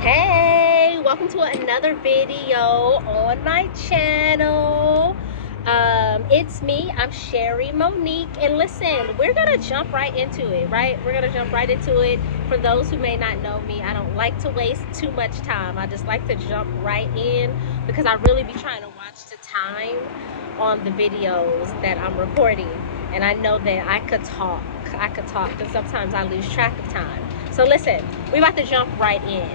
Hey, welcome to another video on my channel. It's me, I'm Sherry Monique, and listen, we're gonna jump right into it, right? We're gonna jump right into it. For those who may not know me, I don't like to waste too much time. I just like to jump right in because I really be trying to watch the time on the videos that I'm recording, and I know that I could talk, and sometimes I lose track of time. So listen, we're about to jump right in.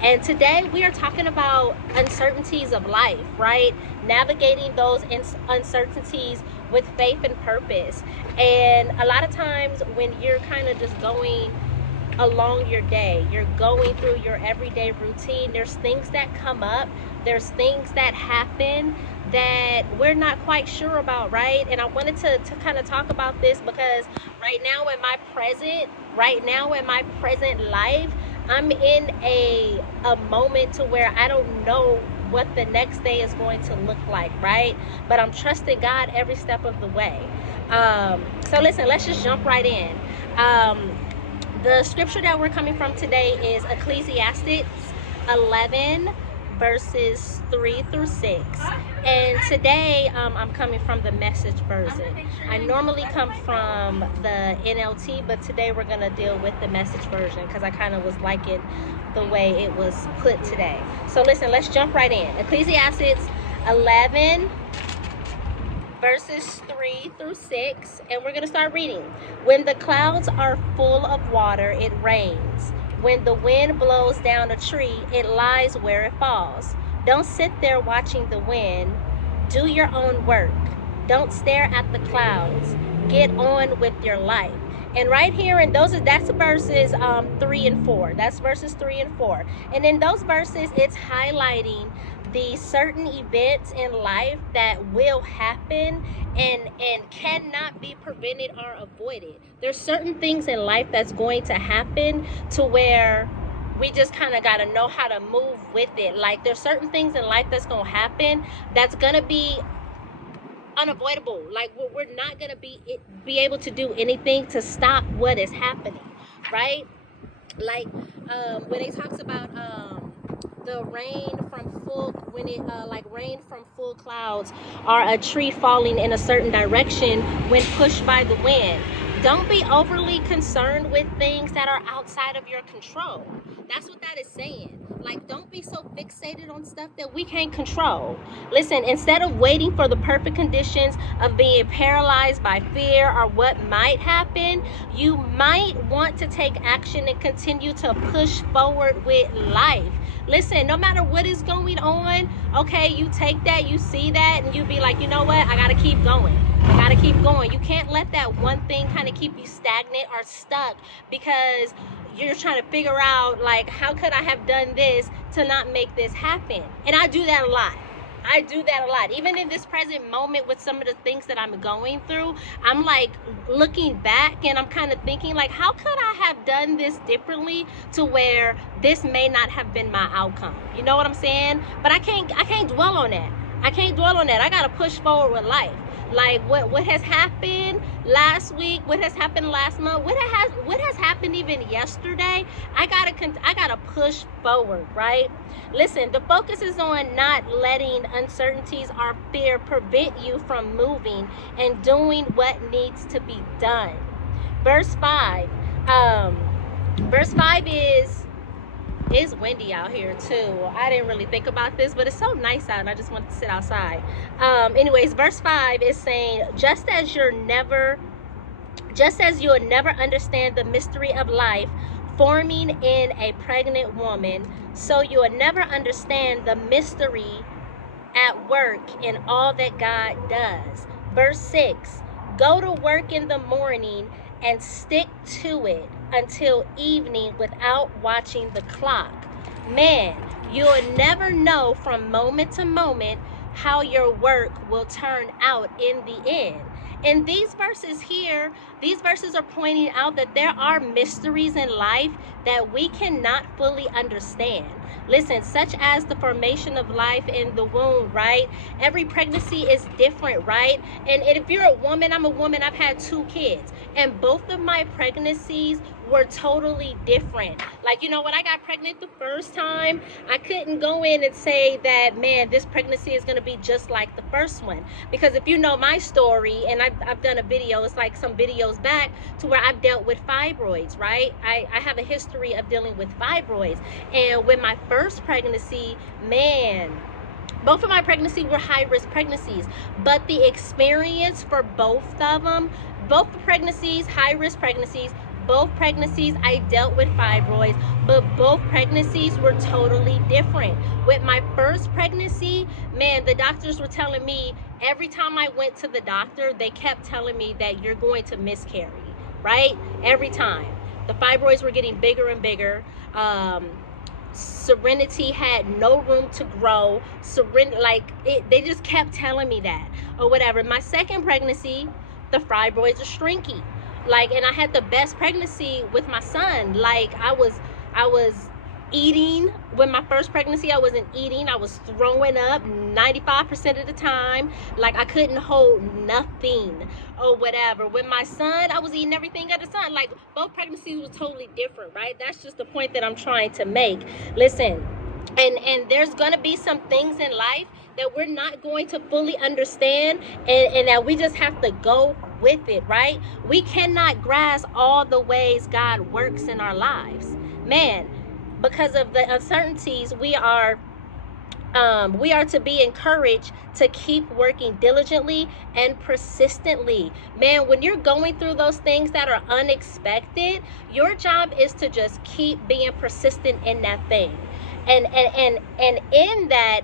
And today we are talking about uncertainties of life, right? Navigating those uncertainties with faith and purpose. And a lot of times when you're kind of just going along your day, you're going through your everyday routine, there's things that come up, there's things that happen that we're not quite sure about, right? And I wanted to kind of talk about this because right now in my present life, I'm in a moment to where I don't know what the next day is going to look like, right? But I'm trusting God every step of the way. So listen, let's just jump right in. The scripture that we're coming from today is Ecclesiastes 11 verses 3 through 6. And today I'm coming from the Message version. I normally come from the NLT, but today we're going to deal with the Message version because I kind of was liking the way it was put today. So listen, let's jump right in. Ecclesiastes 11 verses 3 through 6, and we're going to start reading. When the clouds are full of water, it rains. When the wind blows down a tree, it lies where it falls. Don't sit there watching the wind. Do your own work. Don't stare at the clouds. Get on with your life. And right here, and that's verses 3 and 4. That's verses 3 and 4. And in those verses, it's highlighting the certain events in life that will happen and cannot be prevented or avoided. There's certain things in life that's going to happen to where we just kind of got to know how to move with it. Like there's certain things in life that's going to happen that's going to be unavoidable. Like we're not going to be able to do anything to stop what is happening, right? Like when it talks about the rain from full clouds or a tree falling in a certain direction when pushed by the wind. Don't be overly concerned with things that are outside of your control. That's what that is saying. Like, don't be so fixated on stuff that we can't control. Listen, instead of waiting for the perfect conditions of being paralyzed by fear or what might happen, you might want to take action and continue to push forward with life. Listen, no matter what is going on, okay, you take that, you see that, and you be like, you know what, I gotta keep going. You can't let that one thing kind of keep you stagnant or stuck because you're trying to figure out, like, how could I have done this to not make this happen? And I do that a lot. Even in this present moment with some of the things that I'm going through, I'm like looking back and I'm kind of thinking, like, how could I have done this differently to where this may not have been my outcome? You know what I'm saying? But I can't dwell on that. I gotta push forward with life. Like what has happened last week, what has happened last month, what has happened even yesterday, I gotta push forward, right? Listen, the focus is on not letting uncertainties or fear prevent you from moving and doing what needs to be done. Verse 5 is windy out here too. I didn't really think about this, but it's so nice out and I just wanted to sit outside. Anyways, verse 5 is saying, just as you'll never understand the mystery of life forming in a pregnant woman, so you'll never understand the mystery at work in all that God does. Verse 6, go to work in the morning and stick to it until evening without watching the clock. Man, you'll never know from moment to moment how your work will turn out in the end. In these verses here, these verses are pointing out that there are mysteries in life that we cannot fully understand. Listen, such as the formation of life in the womb, right? Every pregnancy is different, right? And if you're a woman, I'm a woman, I've had 2 kids. And both of my pregnancies were totally different. Like, you know, when I got pregnant the first time, I couldn't go in and say that, man, this pregnancy is going to be just like the first one. Because if you know my story, and I've done a video, it's like some videos back, to where I've dealt with fibroids, right? I have a history of dealing with fibroids. And with my first pregnancy, man, both of my pregnancies were high-risk pregnancies, but the experience for both of them, both pregnancies, high-risk pregnancies, both pregnancies I dealt with fibroids, but both pregnancies were totally different. With my first pregnancy, man, the doctors were telling me, every time I went to the doctor, they kept telling me that you're going to miscarry, right? Every time. The fibroids were getting bigger and bigger. Serenity had no room to grow. They just kept telling me that or whatever. My second pregnancy, the fibroids are shrinking. Like, and I had the best pregnancy with my son. Like, I was eating. With my first pregnancy, I wasn't eating. I was throwing up 95% of the time. Like, I couldn't hold nothing or whatever. With my son, I was eating everything at the sun. Like, both pregnancies were totally different, right? That's just the point that I'm trying to make. Listen, and there's gonna be some things in life that we're not going to fully understand, and that we just have to go with it, right? We cannot grasp all the ways God works in our lives, man. Because of the uncertainties, we are to be encouraged to keep working diligently and persistently. Man, when you're going through those things that are unexpected, your job is to just keep being persistent in that thing. And in that,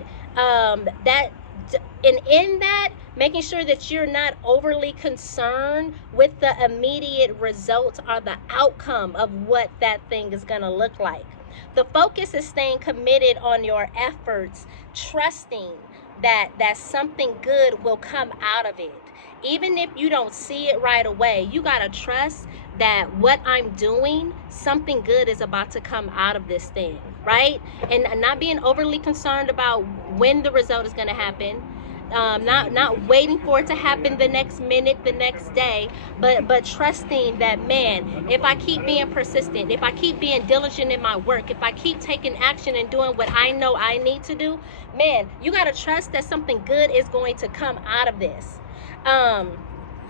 making sure that you're not overly concerned with the immediate results or the outcome of what that thing is going to look like. The focus is staying committed on your efforts, trusting that something good will come out of it. Even if you don't see it right away, you got to trust that what I'm doing, something good is about to come out of this thing, right? And not being overly concerned about when the result is going to happen. Not waiting for it to happen the next minute, the next day, but trusting that, man, if I keep being persistent, if I keep being diligent in my work, if I keep taking action and doing what I know I need to do, man, you got to trust that something good is going to come out of this.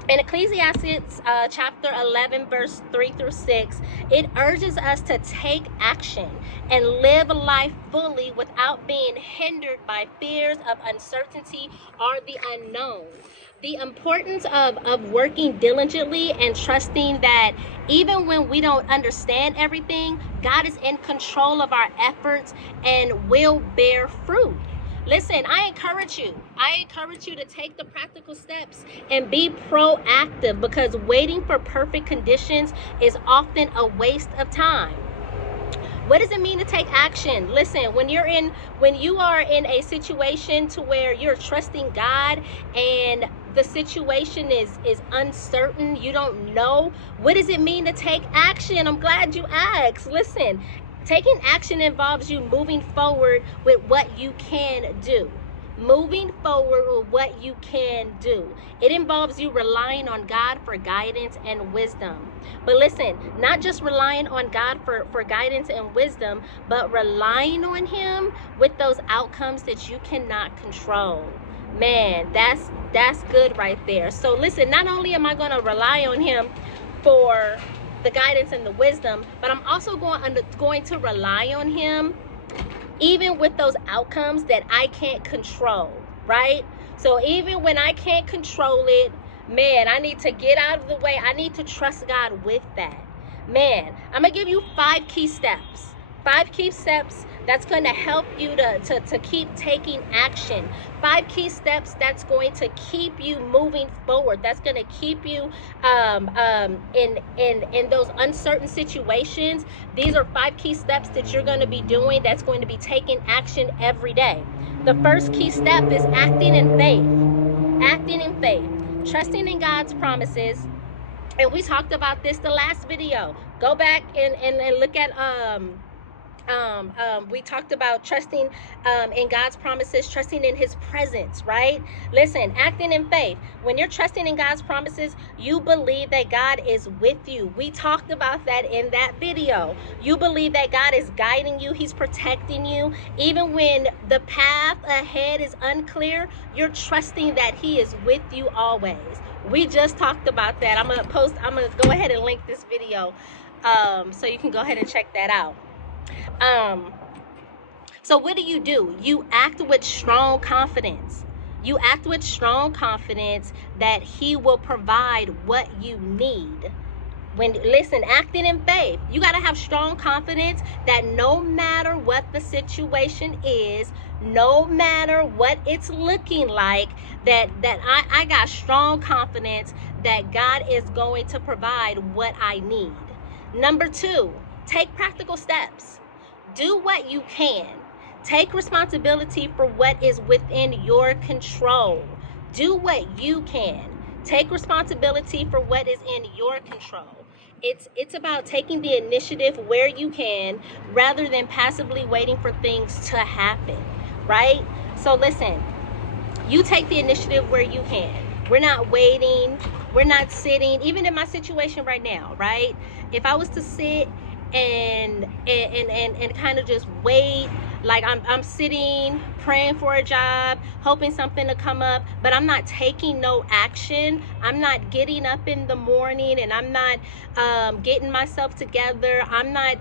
In Ecclesiastes chapter 11, verse 3 through 6, it urges us to take action and live life fully without being hindered by fears of uncertainty or the unknown. The importance of working diligently and trusting that even when we don't understand everything, God is in control of our efforts and will bear fruit. Listen, I encourage you to take the practical steps and be proactive, because waiting for perfect conditions is often a waste of time. What does it mean to take action? Listen, when you are in a situation to where you're trusting God and the situation is uncertain, you don't know, what does it mean to take action? I'm glad you asked. Listen, taking action involves you moving forward with what you can do. Moving forward with what you can do. It involves you relying on God for guidance and wisdom. But listen, not just relying on God for guidance and wisdom, but relying on Him with those outcomes that you cannot control. Man, that's good right there. So listen, not only am I going to rely on Him for the guidance and the wisdom, but I'm also going to rely on Him even with those outcomes that I can't control, right? So even when I can't control it, man, I need to get out of the way. I need to trust God with that. Man, I'm gonna give you 5 key steps. 5 key steps that's going to help you to keep taking action. 5 key steps that's going to keep you moving forward. That's going to keep you in those uncertain situations. These are 5 key steps that you're going to be doing, that's going to be taking action every day. The first key step is acting in faith. Acting in faith. Trusting in God's promises. And we talked about this the last video. Go back and look at We talked about trusting in God's promises, trusting in his presence, right? Listen, acting in faith. When you're trusting in God's promises, you believe that God is with you. We talked about that in that video. You believe that God is guiding you, he's protecting you. Even when the path ahead is unclear, you're trusting that he is with you always. We just talked about that. I'm gonna go ahead and link this video so you can go ahead and check that out. So what do? You act with strong confidence. You act with strong confidence that he will provide what you need. Listen, acting in faith, you got to have strong confidence that no matter what the situation is, no matter what it's looking like, that I got strong confidence that God is going to provide what I need. Number 2, take practical steps. Do what you can. Take responsibility for what is within your control. Do what you can. Take responsibility for what is in your control. It's about taking the initiative where you can rather than passively waiting for things to happen, right? So listen, you take the initiative where you can. We're not waiting. We're not sitting. Even in my situation right now, right? If I was to sit and kind of just wait, like I'm sitting praying for a job, hoping something to come up, but I'm not taking no action. I'm not getting up in the morning and I'm not getting myself together. I'm not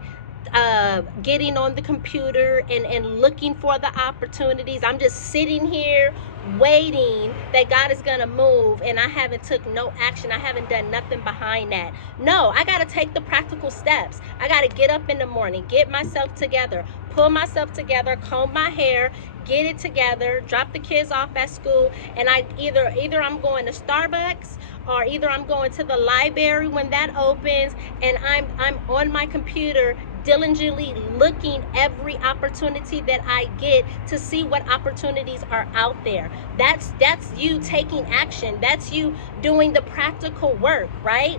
getting on the computer and looking for the opportunities. I'm just sitting here waiting that God is gonna move, and I haven't took no action. I haven't done nothing behind that. No, I gotta take the practical steps. I gotta get up in the morning, get myself together, pull myself together, comb my hair, get it together, drop the kids off at school, and I either I'm going to Starbucks or either I'm going to the library when that opens, and I'm on my computer diligently looking every opportunity that I get to see what opportunities are out there. That's you taking action. That's you doing the practical work, right?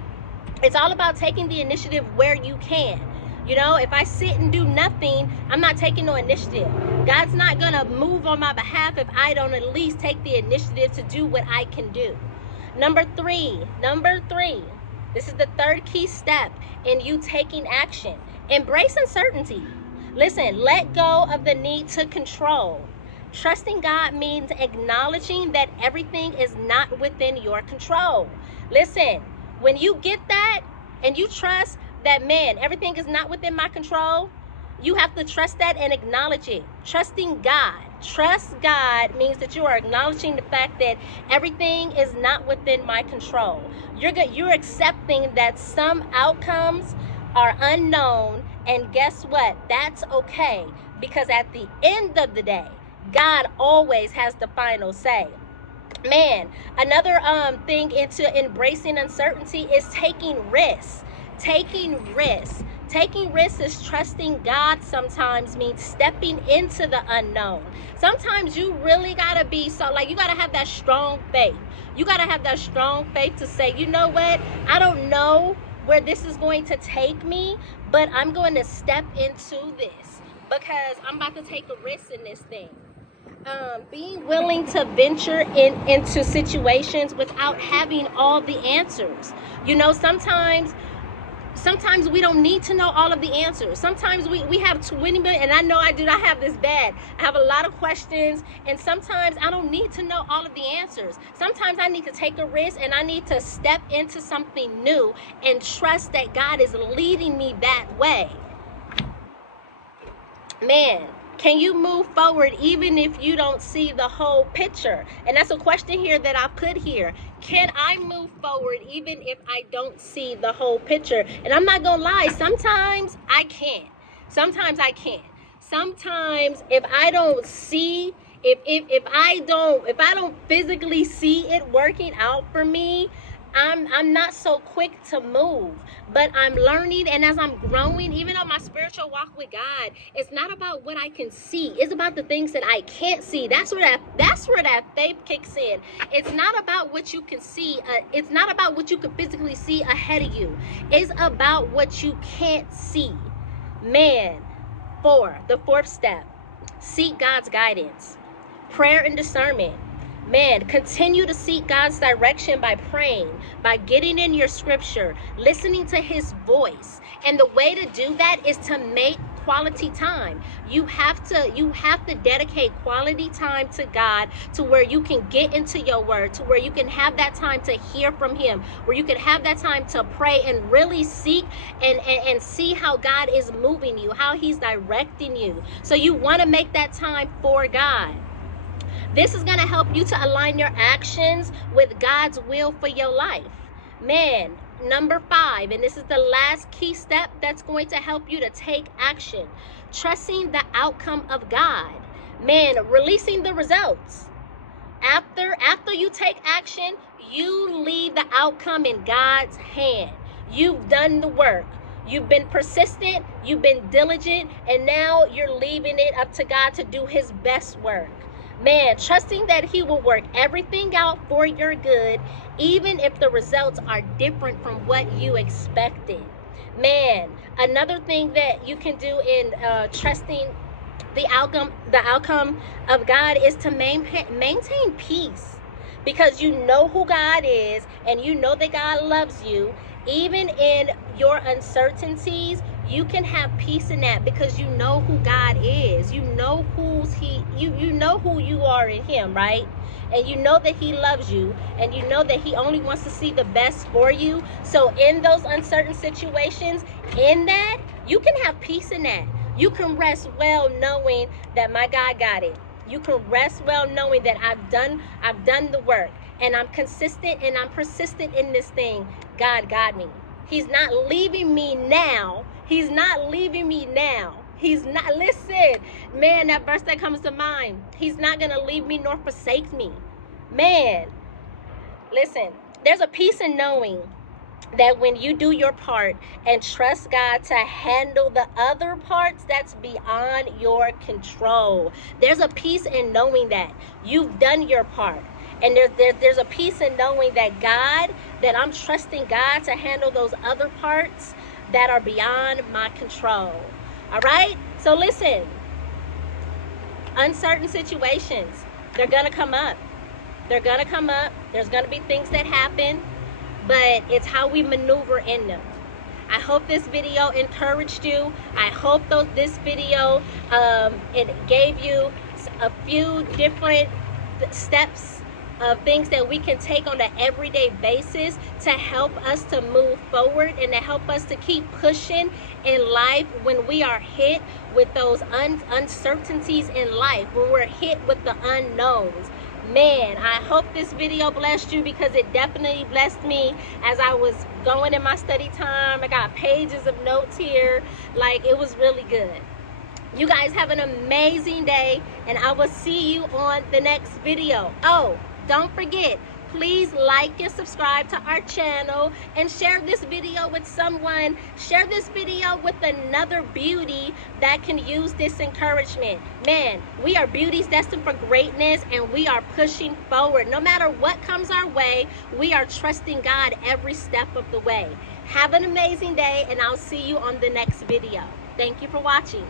It's all about taking the initiative where you can. You know, if I sit and do nothing, I'm not taking no initiative. God's not gonna move on my behalf if I don't at least take the initiative to do what I can do. Number three, this is the third key step in you taking action. Embrace uncertainty. Listen, let go of the need to control. Trusting God means acknowledging that everything is not within your control. Listen, when you get that and you trust that, man, everything is not within my control, you have to trust that and acknowledge it. Trusting God. Trust God means that you are acknowledging the fact that everything is not within my control. You're accepting that some outcomes are unknown, and guess what? That's okay, because at the end of the day, God always has the final say. Man, another thing into embracing uncertainty is taking risks. Taking risks is trusting God. Sometimes means stepping into the unknown. Sometimes you really gotta be you gotta have that strong faith. You gotta have that strong faith to say, you know what? I don't know where this is going to take me, but I'm going to step into this because I'm about to take a risk in this thing. Being willing to venture into situations without having all the answers. You know, sometimes we don't need to know all of the answers. Sometimes we have 20 million, and I know I do not have this bad. I have a lot of questions, and sometimes I don't need to know all of the answers. Sometimes I need to take a risk, and I need to step into something new and trust that God is leading me that way. Man, can you move forward even if you don't see the whole picture? And that's a question here that I put here. Can I move forward even if I don't see the whole picture? And I'm not gonna lie, sometimes I can't. Sometimes I can't. Sometimes if I don't see, if I don't physically see it working out for me, I'm not so quick to move. But I'm learning, and as I'm growing, even on my spiritual walk with God, it's not about what I can see. It's about the things that I can't see. That's where that faith kicks in. It's not about what you can see. It's not about what you can physically see ahead of you. It's about what you can't see. Man, The fourth step, seek God's guidance. Prayer and discernment. Man, continue to seek God's direction by praying, by getting in your scripture, listening to his voice. And the way to do that is to make quality time. You have to dedicate quality time to God, to where you can get into your word, to where you can have that time to hear from him, where you can have that time to pray and really seek and see how God is moving you, how he's directing you. So you want to make that time for God. This is going to help you to align your actions with God's will for your life. Man, number 5, and this is the last key step that's going to help you to take action. Trusting the outcome of God. Man, releasing the results. After you take action, you leave the outcome in God's hand. You've done the work. You've been persistent, you've been diligent, and now you're leaving it up to God to do his best work. Man, trusting that he will work everything out for your good, even if the results are different from what you expected. Man, another thing that you can do in trusting the outcome of God is to maintain peace, because you know who God is and you know that God loves you. Even in your uncertainties, you can have peace in that, because you know who God is. You know you know who you are in him, right? And you know that he loves you, and you know that he only wants to see the best for you. So in those uncertain situations, in that, you can have peace in that. You can rest well knowing that my God got it. You can rest well knowing that I've done the work, and I'm consistent and I'm persistent in this thing. God got me. He's not leaving me now. He's not leaving me now. He's not, listen, man, that verse that comes to mind. He's not going to leave me nor forsake me. Man, listen, there's a peace in knowing that when you do your part and trust God to handle the other parts that's beyond your control, there's a peace in knowing that you've done your part. And there's a peace in knowing that I'm trusting God to handle those other parts that are beyond my control. All right? So listen, uncertain situations, they're going to come up. They're going to come up. There's going to be things that happen, but it's how we maneuver in them. I hope this video encouraged you. I hope this video, it gave you a few different steps of things that we can take on an everyday basis to help us to move forward and to help us to keep pushing in life when we are hit with those uncertainties in life, when we're hit with the unknowns. Man, I hope this video blessed you, because it definitely blessed me as I was going in my study time. I got pages of notes here. Like, it was really good. You guys have an amazing day, and I will see you on the next video. Oh, don't forget, please like and subscribe to our channel, and share this video with someone. Share this video with another beauty that can use this encouragement. Man, we are beauties destined for greatness, and we are pushing forward. No matter what comes our way, we are trusting God every step of the way. Have an amazing day, and I'll see you on the next video. Thank you for watching.